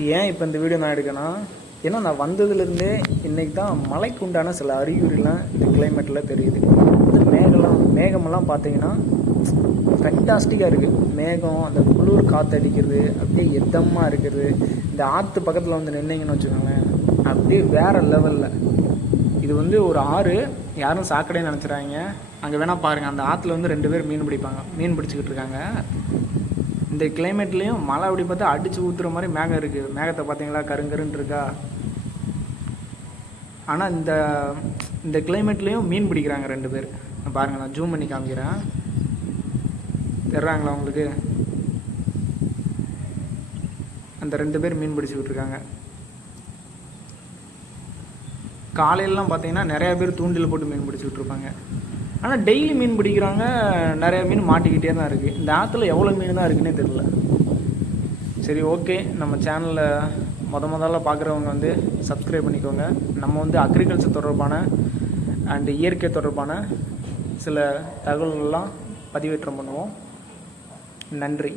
ஏன் இப்போ இந்த வீடியோ நான் எடுக்கேன்னா, ஏன்னா நான் வந்ததுலேருந்தே இன்றைக்கி தான் மழைக்கு உண்டான சில அறிகுறிலாம் இந்த கிளைமேட்டில் தெரியுது. இந்த மேகமெல்லாம் பார்த்தீங்கன்னா ஃபென்டாஸ்டிக்காக இருக்குது. மேகம், அந்த குளிர் காற்று அடிக்கிறது, அப்படியே எத்தமாக இருக்கிறது. இந்த ஆற்று பக்கத்தில் வந்து நின்னீங்கன்னு வச்சுக்கோங்களேன், அப்படியே வேறு லெவலில். இது வந்து ஒரு ஆறு, யாரும் சாக்கடைன்னு நினச்சிட்றாங்க. அங்கே வேணால் பாருங்கள், அந்த ஆற்றுல வந்து 2 பேர் மீன் பிடிச்சிக்கிட்டு இருக்காங்க. இந்த கிளைமேட்லேயும் மழை அப்படி பார்த்தா அடித்து ஊற்றுற மாதிரி மேகம் இருக்குது. மேகத்தை பார்த்தீங்களா, கருங்கருன்னு இருக்கா. ஆனால் இந்த கிளைமேட்லேயும் மீன் பிடிக்கிறாங்க 2 பேர். பாருங்கள், நான் ஜூம் பண்ணி காமிக்கிறேன், தெரிறாங்களா உங்களுக்கு? அந்த 2 பேர் மீன் பிடிச்சிக்கிட்டு இருக்காங்க. காலையிலலாம் பார்த்தீங்கன்னா நிறையா பேர் தூண்டில் போட்டு மீன் பிடிச்சிக்கிட்டு இருப்பாங்க. ஆனால் டெய்லி மீன் பிடிக்கிறாங்க, நிறையா மீன் மாட்டிக்கிட்டே தான் இருக்குது. இந்த ஆற்றுல எவ்வளோ மீன் தான் இருக்குன்னே தெரியல. சரி, ஓகே. நம்ம சேனலில் முதல்ல பார்க்குறவங்க வந்து சப்ஸ்கிரைப் பண்ணிக்கோங்க. நம்ம வந்து அக்ரிகல்ச்சர் தொடர்பான அண்டு இயற்கை தொடர்பான சில தகவல்கள்லாம் பதிவேற்றம் பண்ணுவோம். நன்றி.